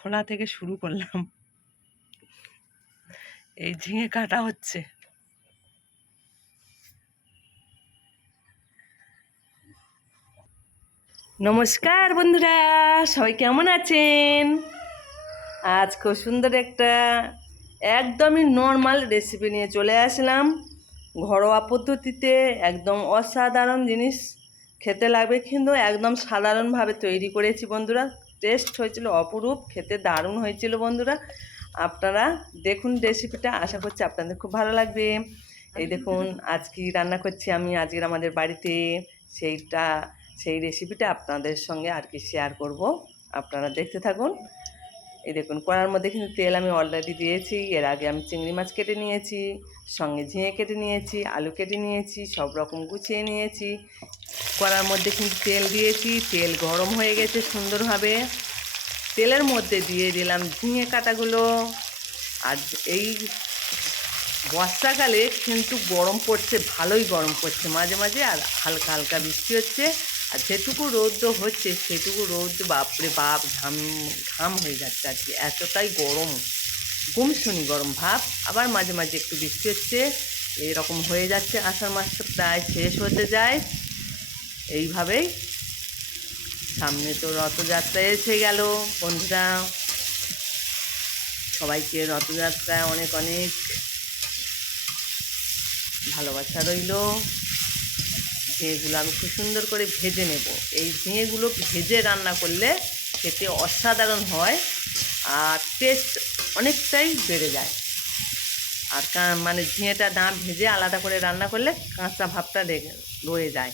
খোলা থেকে শুরু করলাম। এই ঝিঙে কাটা হচ্ছে। নমস্কার বন্ধুরা, সবাই কেমন আছেন? আজ খুব সুন্দর একটা একদমই নর্মাল রেসিপি নিয়ে চলে আসলাম। ঘরোয়া পদ্ধতিতে একদম অসাধারণ জিনিস, খেতে লাগবে কিন্তু একদম সাধারণভাবে তৈরি করেছি বন্ধুরা। টেস্ট হয়েছিল অপরূপ, খেতে দারুণ হয়েছিল বন্ধুরা। আপনারা দেখুন রেসিপিটা, আশা করছি আপনাদের খুব ভালো লাগবে। এই দেখুন আজ কি রান্না করছি আমি আজকের আমাদের বাড়িতে, সেই রেসিপিটা আপনাদের সঙ্গে আর কি শেয়ার করব। আপনারা দেখতে থাকুন। এই দেখুন কড়ার মধ্যে কিন্তু তেল আমি অলরেডি দিয়েছি। এর আগে আমি চিংড়ি মাছ কেটে নিয়েছি, সঙ্গে ঝিঙে কেটে নিয়েছি, আলু কেটে নিয়েছি, সব রকম গুছিয়ে নিয়েছি। কড়ার মধ্যে কিন্তু তেল দিয়েছি, তেল গরম হয়ে গেছে সুন্দরভাবে। তেলের মধ্যে দিয়ে দিলাম ঝিঙে কাটাগুলো। আর এই বর্ষাকালে কিন্তু গরম পড়ছে, ভালোই গরম পড়ছে মাঝে মাঝে, আর হালকা হালকা বৃষ্টি হচ্ছে। আর যেটুকু রৌদ্র হচ্ছে সেটুকু রৌদ্র বাপরে বাপ, ঘাম ঘাম হয়ে যাচ্ছে আর কি, এতটাই গরম, গুমসুনি গরম ভাব। আবার মাঝে মাঝে একটু বৃষ্টি হচ্ছে, এরকম হয়ে যাচ্ছে। আষাঢ় মাসটা প্রায় শেষ হতে যায়। এইভাবেই সামনে তো রথযাত্রা এসে গেল বন্ধুরা। সবাইকে রথযাত্রায় অনেক অনেক ভালোবাসা রইল। ঝিঙেগুলো আমি খুব সুন্দর করে ভেজে নেব। এই ঝিঙেগুলো ভেজে রান্না করলে খেতে অসাধারণ হয়, আর টেস্ট অনেকটাই বেড়ে যায়। আর মানে ঝিঙেটা না ভেজে আলাদা করে রান্না করলে কাঁচা ভাবটা রয়ে যায়।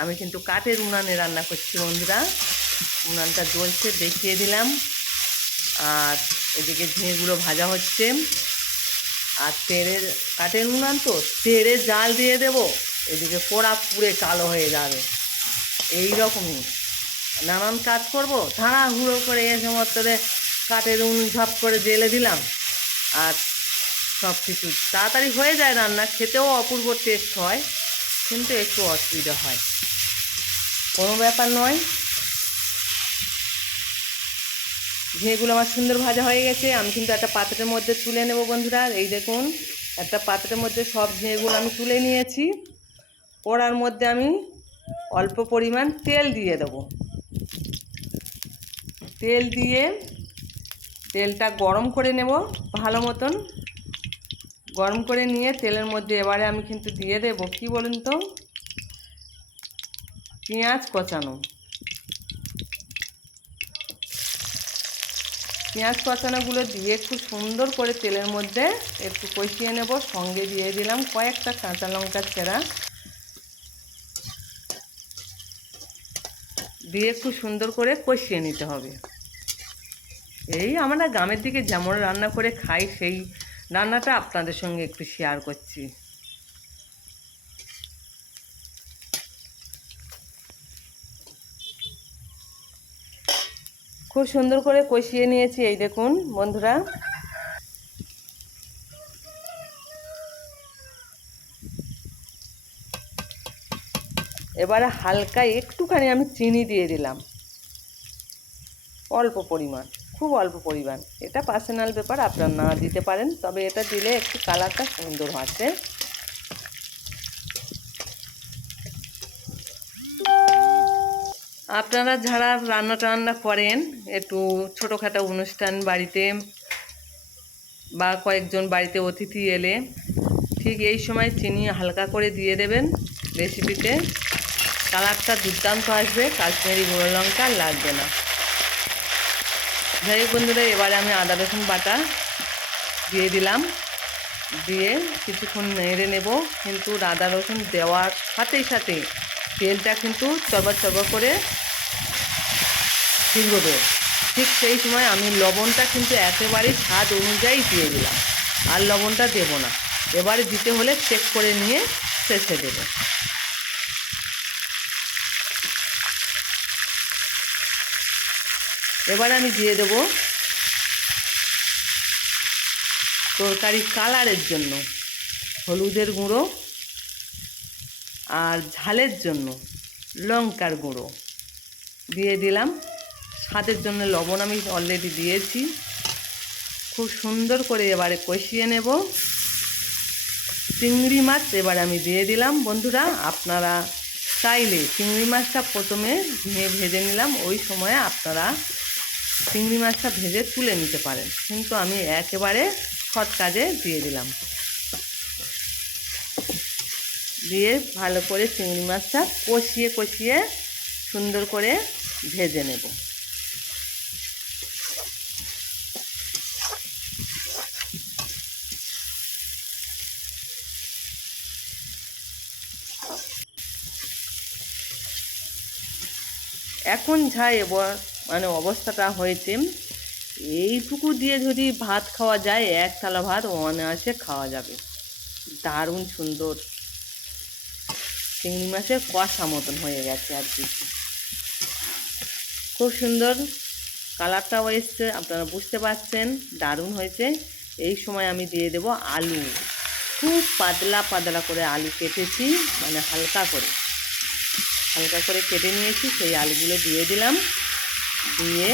আমি কিন্তু কাঠের উনানে রান্না করছি বন্ধুরা। উনানটা জ্বলছে, দেখিয়ে দিলাম। আর এদিকে ঝিঙেগুলো ভাজা হচ্ছে। আর কাঠের উনান তো, তেড়ে জাল দিয়ে দেবো, এদিকে পোড়া পুড়ে কালো হয়ে যাবে। এই রকমই নানান কাজ করবো, তাড়াহুড়ো করে এ সময় কাঠের উনুন ঝপ করে জ্বেলে দিলাম। আর সব কিছু তাড়াতাড়ি হয়ে যায় রান্না, খেতেও অপূর্ব টেস্ট হয়, কিন্তু একটু অসুবিধা হয়, কোনো ব্যাপার নয়। ঝিঙেগুলো আমার সুন্দর ভাজা হয়ে গেছে। আমি কিন্তু একটা পাত্রের মধ্যে তুলে নেব বন্ধুরা। এই দেখুন একটা পাত্রের মধ্যে সব ঝিঙেগুলো আমি তুলে নিয়েছি। কড়ার মধ্যে আমি অল্প পরিমাণ তেল দিয়ে দেবো। তেল দিয়ে তেলটা গরম করে নেব ভালো মতন। গরম করে নিয়ে তেলের মধ্যে এবারে আমি কিন্তু দিয়ে দেবো, কি বলুন তো, পেঁয়াজ কচানো। পেঁয়াজ কচানোগুলো দিয়ে খুব সুন্দর করে তেলের মধ্যে একটু কষিয়ে নেব। সঙ্গে দিয়ে দিলাম কয়েকটা কাঁচা লঙ্কা ছেঁড়া, দিয়ে খুব সুন্দর করে কষিয়ে নিতে হবে। এই আমরা গ্রামের দিকে যেমন রান্না করে খাই, সেই রান্নাটা আপনাদের সঙ্গে একটু শেয়ার করছি। খুব সুন্দর করে কষিয়ে নিয়েছি। এই দেখুন বন্ধুরা, এবারে হালকা একটুখানি আমি চিনি দিয়ে দিলাম, অল্প পরিমাণ, খুব অল্প পরিমাণ। এটা পার্সোনাল ব্যাপার, আপনারা না দিতে পারেন, তবে এটা দিলে একটু কালারটা সুন্দর আসে। আপনারা যারা রান্না টান্না করেন, একটু ছোটোখাটো অনুষ্ঠান বাড়িতে বা কয়েকজন বাড়িতে অতিথি এলে ঠিক এই সময় চিনি হালকা করে দিয়ে দেবেন রেসিপিতে। কালারটা দুর্দান্ত আসবে, কাশ্মীরি গুঁড়ো লঙ্কা লাগবে না। যাই হোক বন্ধুরা, এবারে আমি আদা রসুন বাটা দিয়ে দিলাম। দিয়ে কিছুক্ষণ নেড়ে নেব। কিন্তু আদা রসুন দেওয়ার সাথে সাথে তেলটা কিন্তু চরবর চরবর করে ছিটবে। ঠিক সেই সময় আমি লবণটা কিন্তু একেবারেই স্বাদ অনুযায়ী দিয়ে দিলাম, আর লবণটা দেব না। এবারে দিতে হলে চেক করে নিয়ে শেষে দেব। এবার আমি দিয়ে দেব তরকারি কালারের জন্য হলুদের গুঁড়ো, আর ঝালের জন্য লঙ্কার গুঁড়ো দিয়ে দিলাম স্বাদের জন্য লবণ আমি অলরেডি দিয়েছি। খুব সুন্দর করে এবারে কষিয়ে নেব। চিংড়ি মাছ এবার আমি দিয়ে দিলাম। বন্ধুরা, আপনারা চাইলে চিংড়ি মাছটা প্রথমে ভেজে নিলাম, ওই সময়ে আপনারা চিংড়ি মাছটা ভেজে তুলে নিতে পারেন, কিন্তু আমি একেবারে শর্ট কাজে দিয়ে দিলাম। দিয়ে ভালো করে চিংড়ি মাছটা কষিয়ে কষিয়ে সুন্দর করে ভেজে নেব। এখন যা এবার মানে অবস্থাটা হয়েছে, এইটুকু দিয়ে যদি ভাত খাওয়া যায়, এক থালা ভাত অনায়াসে খাওয়া যাবে। দারুণ সুন্দর চিংড়ি মাছের কষা মতন হয়ে গেছে আর কি। খুব সুন্দর কালারটাও এসছে, আপনারা বুঝতে পারছেন, দারুণ হয়েছে। এই সময় আমি দিয়ে দেব আলু। খুব পাতলা পাতলা করে আলু কেটেছি, মানে হালকা করে কেটে নিয়েছি। সেই আলুগুলো দিয়ে দিলাম, দিয়ে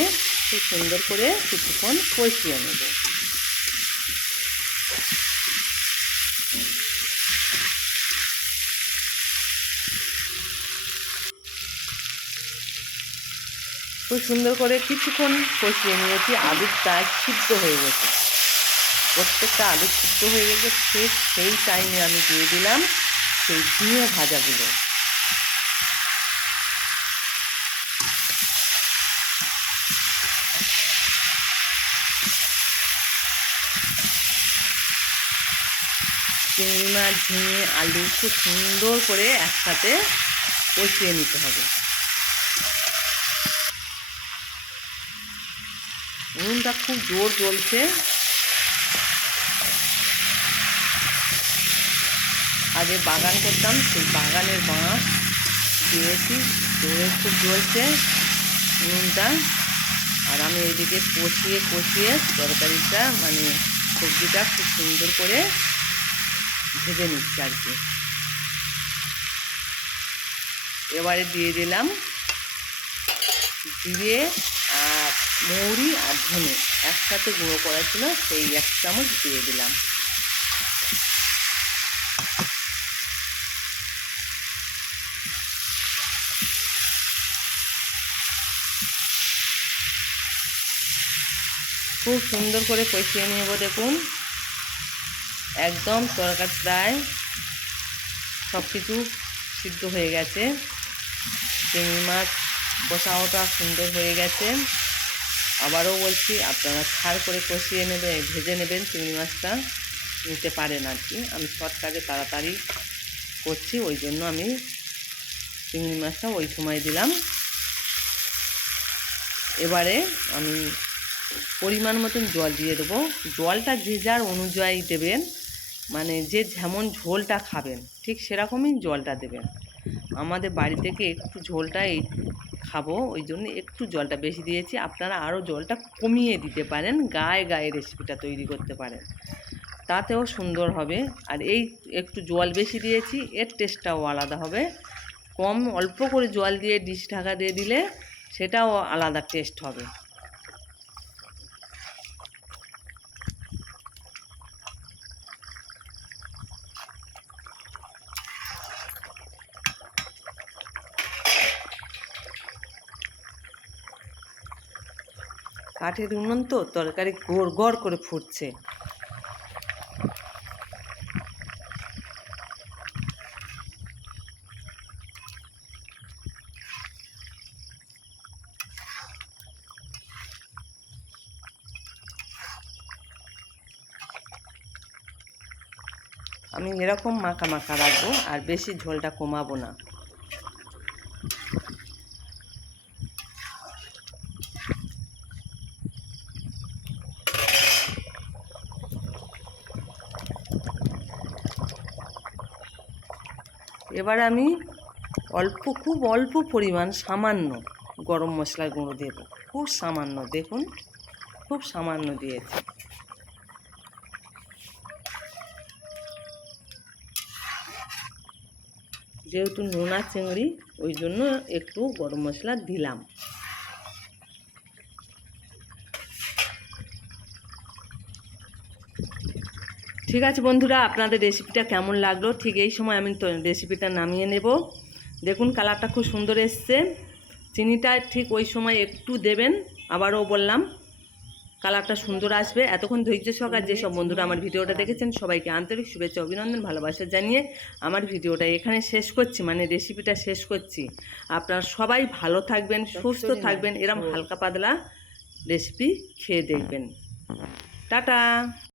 খুব সুন্দর করে কিছুক্ষণ কষিয়ে নেব। খুব সুন্দর করে কিছুক্ষণ কষিয়ে নিয়েছি। আলুটা সিদ্ধ হয়ে গেছে, প্রত্যেকটা আলু সিদ্ধ হয়ে গেছে। সেই টাইমে আমি দিয়ে দিলাম সেই ঝিঙে ভাজাগুলো। চিংড়ি মাছ, ঝিঙে, আলু খুব সুন্দর করে একসাথে কষিয়ে নিতে হবে। উনুনটা খুব জোর জ্বলছে। আগে বাগান করতাম, সেই বাগানের বাঁশ দিয়েছি, জোরে খুব জ্বলছে উনুনটা। আর আমি এইদিকে কষিয়ে কষিয়ে তরকারিটা মানে সবজিটা খুব সুন্দর করে ভেজে নিচ্ছি আর কি। এবারে দিয়ে দিলাম জিরে আর মৌরি আর ধনে একসাথে গুঁড়ো করা ছিল, সেই 1 চামচ দিয়ে দিলাম। খুব সুন্দর করে কষিয়ে নেব। দেখুন, একদম তরকারি প্রায় সব কিছু সিদ্ধ হয়ে গেছে। চিংড়ি মাছ কষাওটা সুন্দর হয়ে গেছে। আবারও বলছি, আপনারা ছাড় করে কষিয়ে নেবেন, ভেজে নেবেন চিংড়ি মাছটা নিতে পারেন আর কি। আমি শর্ট কাজে তাড়াতাড়ি করছি, ওই জন্য আমি চিংড়ি মাছটা ওই সময় দিলাম। এবারে আমি পরিমাণ মতন জল দিয়ে দেবো। জলটা যে যার অনুযায়ী দেবেন, মানে যে যেমন ঝোলটা খাবেন ঠিক সেরকমই জলটা দেবেন। আমাদের বাড়ি থেকে একটু ঝোলটাই খাবো, ওই জন্য একটু জলটা বেশি দিয়েছি। আপনারা আরও জলটা কমিয়ে দিতে পারেন, গায়ে গায়ে রেসিপিটা তৈরি করতে পারেন, তাতেও সুন্দর হবে। আর এই একটু জল বেশি দিয়েছি, এর টেস্টটাও আলাদা হবে। অল্প করে জল দিয়ে ডিশ ঢাকা দিয়ে দিলে সেটাও আলাদা টেস্ট হবে। কাঠের উনুন তো, তরকারি গড় গড় করে ফুটছে। আমি এরকম মাখা মাখা রাখবো, আর বেশি ঝোলটা কমাবো না। এবার আমি খুব অল্প পরিমাণ সামান্য গরম মশলার গুঁড়ো দেব, খুব সামান্য। দেখুন, খুব সামান্য দিয়েছি। যেহেতু নোনা চিংড়ি, ওই জন্য একটু গরম মশলা দিলাম। ঠিক আছে বন্ধুরা, আপনাদের রেসিপিটা কেমন লাগলো ঠিক এই সময় আমি তো রেসিপিটা নামিয়ে নেব। দেখুন কালারটা খুব সুন্দর এসছে। চিনিটা ঠিক ওই সময় একটু দেবেন, আবারও বললাম কালারটা সুন্দর আসবে। এতক্ষণ ধৈর্য সহকারে যেসব বন্ধুরা আমার ভিডিওটা দেখেছেন সবাইকে আন্তরিক শুভেচ্ছা অভিনন্দন ভালোবাসা জানিয়ে আমার ভিডিওটা এখানে শেষ করছি, মানে রেসিপিটা শেষ করছি। আপনারা সবাই ভালো থাকবেন, সুস্থ থাকবেন, এরম হালকা পাতলা রেসিপি খেয়ে দেখবেন। টাটা।